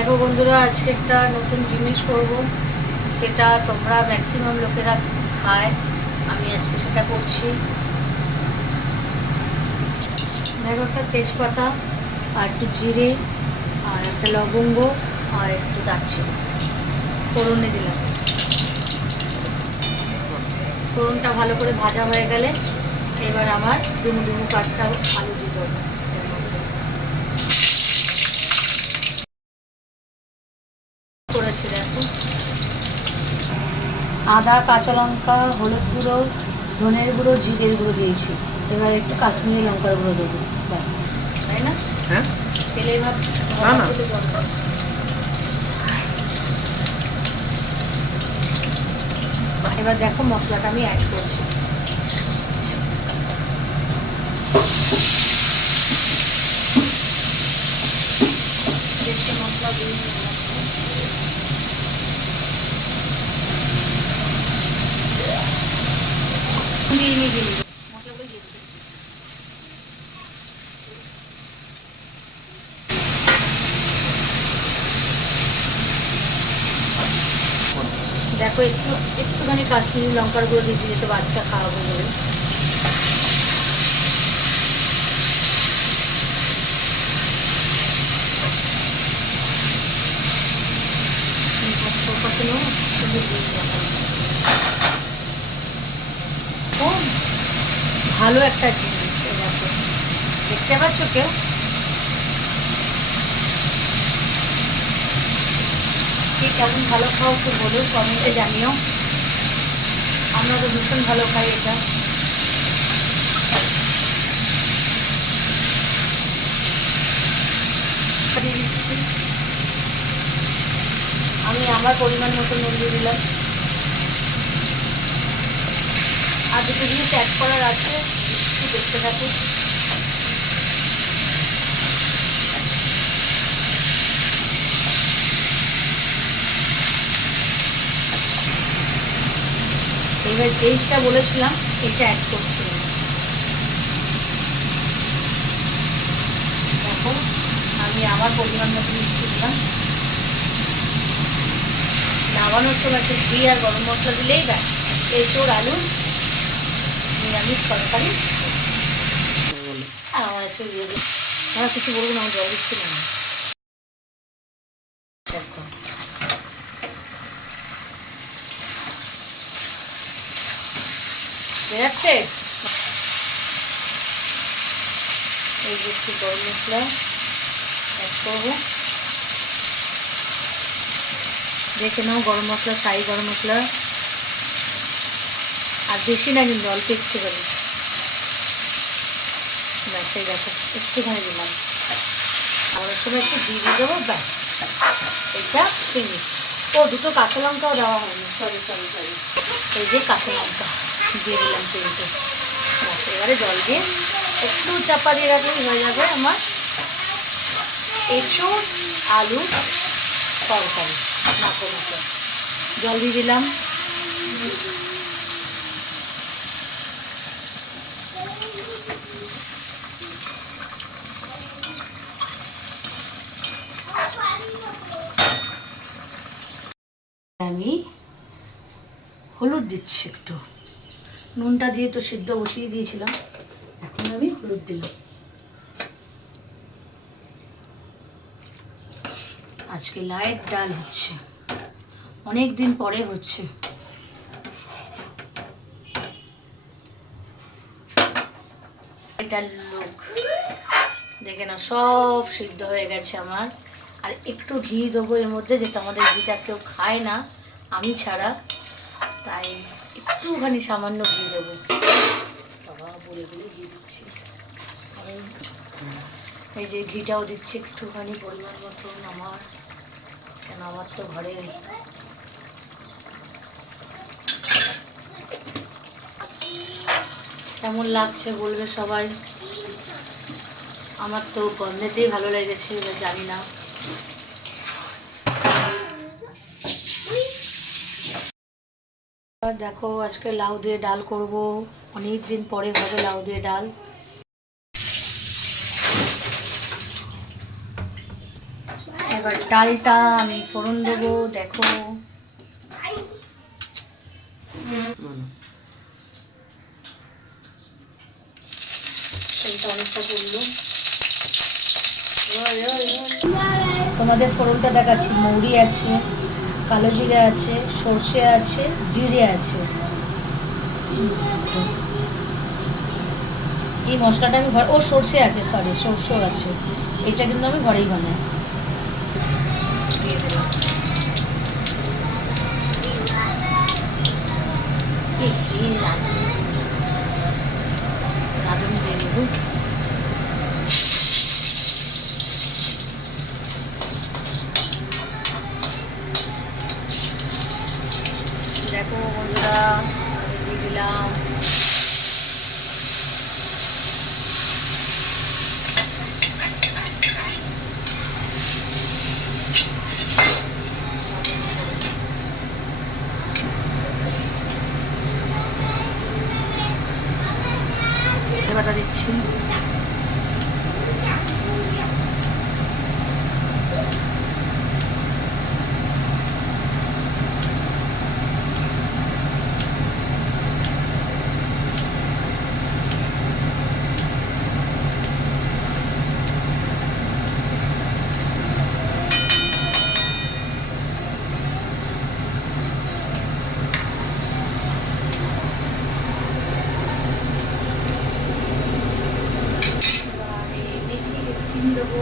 দেখো বন্ধুরা, আজকে একটা নতুন জিনিস করব, যেটা তোমরা ম্যাক্সিমাম লোকেরা খায়। আমি আজকে সেটা করছি। দেখো একটা তেজপাতা, আর একটু জিরে, আর একটা লবঙ্গ, আর একটু দারচিনি। ফোড়নে দিলাম। ফোড়নটা ভালো করে ভাজা হয়ে গেলে এবার আমার ডুমু ডুমু কাঠটা আলু দিতে হবে এর মধ্যে করেছি দেখো আদা কাঁচা লঙ্কা হলুদ গুঁড়ো ধনের গুঁড়ো জিরের গুঁড়ো দিয়েছি। এবার একটু কাশ্মীরি লঙ্কার গুঁড়ো দেবো ব্যাস। তাই না? হ্যাঁ? তেলে না, না। এবার দেখো মশলাটা আমি অ্যাড করছি বেশি মশলা দিই দেখো একটু একটুখানি কাশ্মীরি লঙ্কার গুঁড়ো দিয়েছি যেহেতু বাচ্চা খাওয়াবো বলে খুব ভালো একটা জিনিস দেখতে পাচ্ছ কেউ? কেমন ভালো খাও একটু বলো কমেন্টে জানিও। আমরা তো ভীষণ ভালো খাই এটা। আমি আমার পরিমাণ মতো নুন দিয়ে দিলাম। আর দুটো জিনিস অ্যাড করার আছে, একটু দেখতে থাকুন এবার যেইটা বলেছিলাম, এটা অ্যাড করছি। দেখো, আমি আমার পরিমাণ মতো মিষ্টি দিলাম। নামানোর সময় একটু ঘি আর গরম মশলা দিলেই ব্যাস। এঁচোড়, আলু নিরামিষ তরকারি। আমার আছে ইয়ে দিয়ে- কিছু বলব না আমার জল দিচ্ছি না। আমি। এই যে একটু গরম মশলা অ্যাড করব। দেখে নাও গরম মশলা শাহি গরম মশলা। আর বেশি না কিন্তু অল্প একটুখানি। ব্যাস এই দেখো, একটুখানি দিলাম। আমার সময় একটু দিয়ে দিয়ে দেবো, ব্যাস। এটা ফিনিশ ও, দুটো কাঁচা লঙ্কাও দেওয়া হয়নি। সরি সরি সরি এই যে কাঁচা লঙ্কা, দিয়ে দিলাম তিনটে। এবারে জল দিয়ে একটু চাপা দিয়ে রাখলেই হয়ে যাবে আমার এঁচোড় আলু, তরকারি। মাখো মাখো। জল দিয়ে দিলাম। আমি হলুদ দিচ্ছি একটু। নুনটা দিয়ে তো সিদ্ধ বসিয়ে দিয়েছিলাম, এখন আমি হলুদ দিলাম। আজকে লাইট ডাল হচ্ছে অনেক দিন পরে হচ্ছে। লোক, দেখে না সব সিদ্ধ হয়ে গেছে আমার। আর একটু ঘি দেবো এর মধ্যে যেটা আমাদের ঘিটা কেউ খায় না, আমি ছাড়া। তাই একটুখানি সামান্য ঘি দেবো। বাবা, বলে বলে ঘি দিচ্ছি। এই- যে ঘিটাও দিচ্ছি একটুখানি পরিমাণ মতন আমার, কেন আমার তো ঘরে কেমন লাগছে বলবে সবাই? আমার তো গন্ধেতেই ভালো লেগেছে, জানি না আর দেখো, আজকে লাউ দিয়ে ডাল করব। অনেক দিন পরে হবে লাউ দিয়ে ডাল। এবার ডালটা আমি ফোড়ন দেবো, দেখো। অনেকটা তোমাদের ফোড়নটা দেখাচ্ছি, মৌরি আছে। কালো জিরে আছে, সর্ষে আছে, জিরে আছে। এই মশলাটা আমি ঘর ও, সর্ষে আছে সরি সর্ষেও আছে। এটা কিন্তু আমি ঘরেই বানাই। দিয়ে দেখো বন্ধুরা দিলাম টিফিন দেবো।